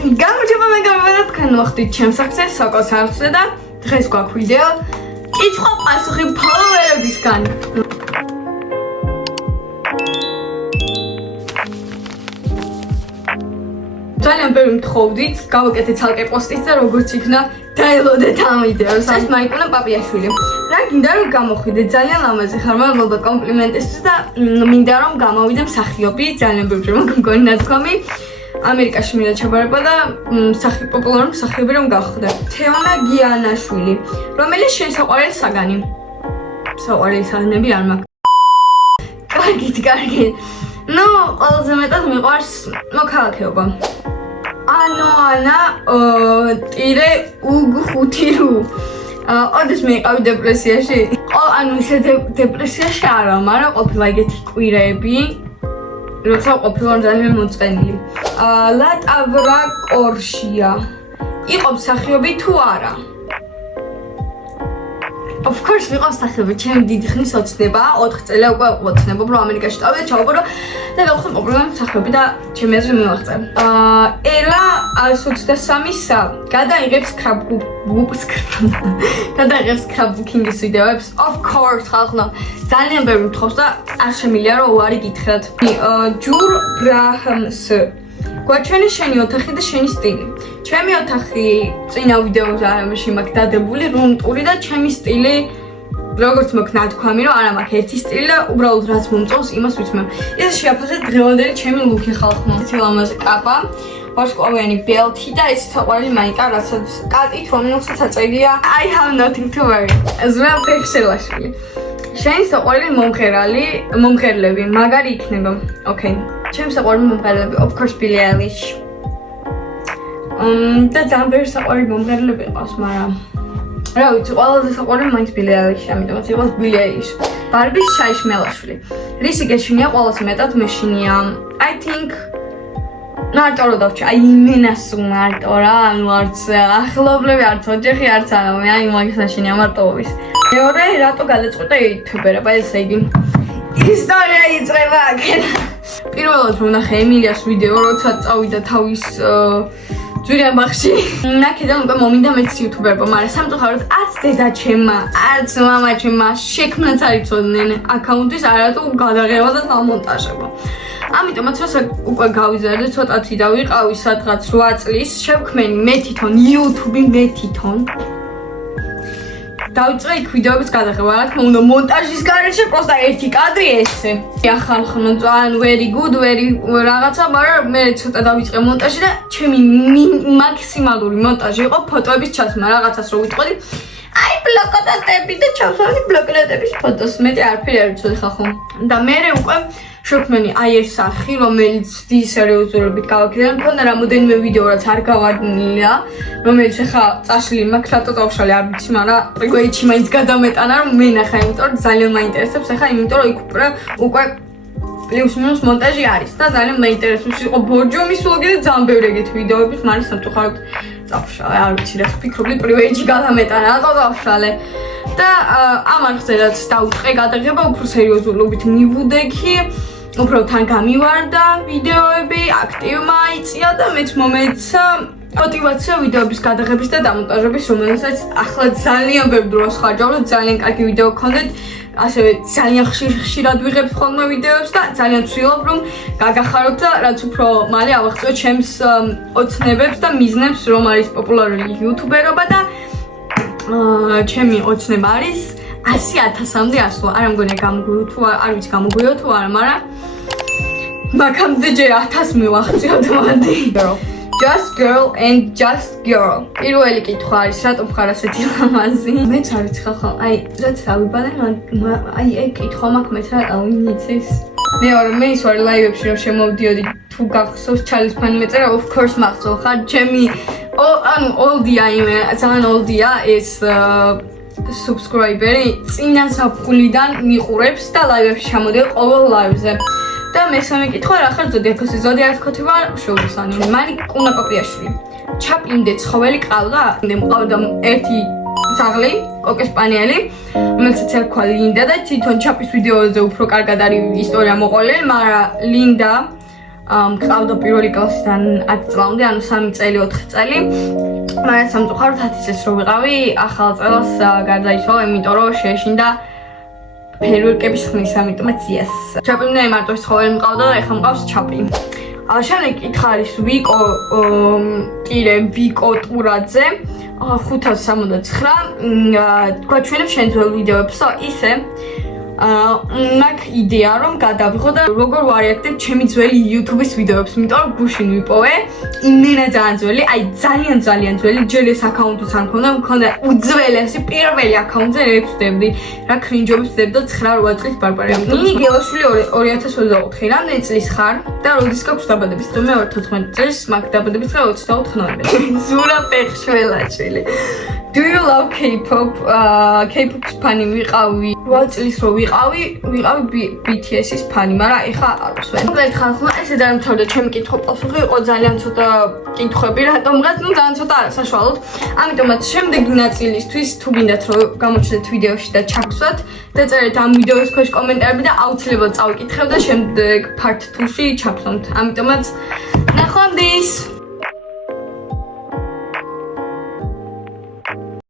გამარჯობა მეგობრებო და თქვენ მოხდით ჩემს სახზე სოკოს არხზე და დღეს გვაქვს ვიდეო კითხვა პასუხი ფოლოვერებისგან. ძალიან ბევრი მთხოვდით, გავაკეთე ცალკე პოსტიც და როგორც იქნა დაელოდეთ ამ ვიდეოს. ეს მაიკონა პაპიაშვილი. რა გინდა რომ გამოხვიდე, ძალიან ლამაზი ხარ, მადლობა კომპლიმენტისთვის და მინდა რომ გამოვიდე მსახიობი, ძალიან ბევრი მოგონი ნათქვამი. ამერიკაში მინდა ჩაბარება და პოპულარული მსახიობი რომ გავხდე. თეონა გიანაშვილი, რომელიც შენ საყვარელი საგანი. საყვარელი საგანები არ მაქვს. კარგი. ნუ ყველაზე მეტად მიყვარს მოქალაქეობა. ანა ტირე უგ5 ოდეს მეყავი დეპრესიაში. ანუ ისე დეპრესიაში არა, მაგრამ ყოფილა ეგეთი კვირეები, როცა ყოფილა ძალიან მოწყენილი. ლატავრა კორშია. იყო მსახიობი თუ არა? Of course, ვიყავს მსახიობი, ჩემი დიდი ხნის ოცნება, 4 წელი უკვე ოცნებობ, რომ ამერიკაში დავიდე, ჩავაბარო და გავხდე პოპულარული მსახიობი და ჩემი აზრი მივაღწევ. ელა 123-ს გადაიღებს scrapbooking-ის ვიდეოებს. Of course, ხალხო, ძალიან ბევრი მთხოვს და არ შემიძლია რომ უარი გითხრათ. ჯურ ბრაჰმს გვაჩვენე შენი ოთახი და შენი სტილი. ჩემი ოთახი წინა ვიდეოებში მაქვს დადებული რუმტური და ჩემი სტილი როგორც მაქვს ნათქვამი რომ არა მაქვს ერთი სტილი და უბრალოდ რაც მომწონს იმას ვიცმევ. ეს შეაფასე დღევანდელი ჩემი ლუკი ხალხო. ეს ლამაზი კაპა, ვარსკვლავიანი ბელტი და ეს საყვარელი მაიკა, რასაც კატით რომელსაც აწერია I have nothing to worry. ზურა ფეხშელაშვილი. შენი საყვარელი მომღერლები მაგარი იქნება. Okay. ჩემს საყვარელი მომღერლები, of course, Billie Eilish. და ძალიან ბევრი საყვარელი მომღერლები ყავს, მაგრამ რა ვიცი, ყველაზე საყვარელი მაინც Billie Eilish, ამიტომაც იყოს Billie Eilish. ბარბის ჩაიშმელაშვილი. რისი გეშინია ყველაზე მეტად მეშინია? I think ნარტო რო დავჭა, აი იმენას ნარტო რა, ანუ არც ახლობლები, არც ოჯახი, არც არავინ, აი მაგის ნაშენია მარტოობის. მეორე, რატო გადაწყვეტა იუთუბერობა, ესე იგი. ისტორია იწყება აქედან. პირველად ვნახე ემილიას ვიდეო, როცა წავიდა თავის ძვირიან ბაღში. აქედან უკვე მომინდა მეც იუთუბერობა, მაგრამ სამწუხაროდ არც დედაჩემმა, არც მამაჩემმა შექმნაც არ იცოდნენ აკაუნტის არათუ გადაღება და დამონტაჟება. ამიტომაც როცა უკვე გავიზარდე, ცოტათი და ვიყავი სადღაც 8 წლის, შევქმენი მე თვითონ YouTube-ი მე თვითონ. დავიწყე იქ ვიდეოების გადაღება, რა თქმა უნდა, მონტაჟის გარეშე პროსტა ერთი კადრი ესე. ახალხნო ძალიან very good, very რაღაცა, მაგრამ მე ცოტა დავიწყე მონტაჟი და ჩემი მაქსიმალური მონტაჟი იყო ფოტოების ჩაცმა, რაღაცას რო ვიტყოდი. აი ბლოკნოტები და ჩავსვამდი ბლოკნოტების ფოტოს, მეტი არაფერი არ ვიცოდი ხახო. და მე უკვე შევქმენი აი ეს სახი, რომელიც დიდი სერიოზულობით გავაკეთე, მქონდა რამოდენიმე ვიდეო, რაც არ გავარდნილა, რომელიც ახლა წაშლილი მაქვს, რატო დავშალე არ ვიცი, მაგრამ პრიგვეიჩი მაინც გადამეტანა, რომ მე ნახა, იმიტომ რომ ძალიან მაინტერესებს ახლა, იმიტომ რომ იქ უკვე პლუს მინუს მონტაჟი არის და ძალიან მაინტერესებს. იყო ბორჯომის ვლოგი და ძალიან ბევრი ეგეთი ვიდეოების, მაგრამ სამწუხაროდ წავშალე, არ ვიცი რა ვფიქრობდი, პრიგვეიჩი გადამეტანა, რატო დავშალე. და ამ არხზე რაც დავუწყე გადაღება, უფრო სერიოზულობით მივუდექი, უფრო თან გამივარდა ვიდეოები, აქტივმა იწია და მეც მომეცა мотивация ვიდეოების გადაღების და დამონტაჟების, რომელსაც ახლა ძალიან ბევრ დროს ხარჯავთ, ძალიან კარგი ვიდეო გქონდეთ, ასევე ძალიან ხშირად ვიღებთ ხოლმე ვიდეოებს და ძალიან ვცდილობ რომ გაგახაროთ და რაც უფრო მალე ავახციოთ ჩემს ოცნებებს და მიზნებს, რომ არის პოპულარული იუთუბერობა და ჩემი ოცნება არის 100,000-მდე ასვლა. არ მგონია გამოგვიო თუ არ ვიცი გამოგვიო თუ არა, მაგრამ მაგამდე ჯერ 1000 მივახციოთ მოდი. Just girl and just girl. პირველი კითხვა არის, რატომ ხარ ასეთი ლამაზი? მეც არ ვიცი ხახო, აი რაც დავიბადე, აი ეგ კითხვა მაქვს მეც რა ვინიცის. მეორე, მე ის ვარ ლაივებში რომ შემოვდიოდი, თუ გახსოვს ჩალის ფანი მეწერა, of course მახსოვ ხარ, ჩემი ანუ oldia იმე, ძალიან oldia ეს subscriber-ი წინა საფულიდან მიყურებს და ლაივებში ჩამოდიო ყოველ ლაივზე. და მესამე კითხვა, რა ხარ ზოდიაქოსი? ზოდიაქოსი ვარ შოულისანი. მარი კუნა პაპიაშვილი. ჩაპინდე ცხოველი ყავდა, მყავდა ერთი ძაღლი, კოკესპანიელი, რომელსაც ერქვა ლინდა და თვითონ ჩაპის ვიდეოზე უფრო კარგად არის ისტორია მოყოლილი, მაგრამ ლინდა მყავდა პირველი კლასიდან 10 წლამდე, ანუ 3 წელი 4 წელი. მაგრამ სამწუხაროდ 10 წელს რო ვიყავი, ახალ წელს გარდაიცვალა, იმიტომ რომ შეეშინდა ფეირვერკების ხმის, ამიტომაც yes. ჩაპიმნე მარტო ცხოველი მყავდა და ეხლა მყავს ჩაპი. შემდეგ კითხვა არის ვიკო ტურაძე 569 გვაჩვენებ შენ ძველ ვიდეოებსო ისე მაგ იდეა რომ გადავიღო და როგორ ვარიაქტებ ჩემი ძველი YouTube-ის ვიდეოებს, იმიტომ რომ გუშინ ვიპოვე იმენა ძალიან ძველი, აი ძალიან ძველი, ჯერ ეს აკაუნტიც არ მქონდა უძველესი პირველი აკაუნტზე რეგვსდებდი, რა კრინჯობს ვდებდი და 9-8 წლის ბარბარე. ნინი გელოშვილი 2024 რამდენი წლის ხარ და როდის გაქვს დაბადების დღე? მე 14 წლის, მაგ დაბადების დღე 24 ნოემბერი. ზურა პეხშველაშვილი. Do you love K-pop? K-pop's ფანი ვიყავი. 8 წლის რო ვიყავი BTS-ის ფანი, მაგრამ ეხლა არ ვსვენ. მოკლედ ხალხმა ესე დაემთავრდა ჩემი კითხვა პასუხი, იყო ძალიან ცოტა კითხვები, რატომღაც, ძალიან ცოტა საშუალოდ. ამიტომაც შემდეგი ნაწილისთვის თუ გინდათ რომ გამოჩნდეთ ვიდეოში და ჩაგსვათ, დაწერეთ ამ ვიდეოს ქვეშ კომენტარები და აუცილებლად წავიკითხებ და შემდეგ part 2-ში ჩავსვამთ. ამიტომაც ნახვამდის.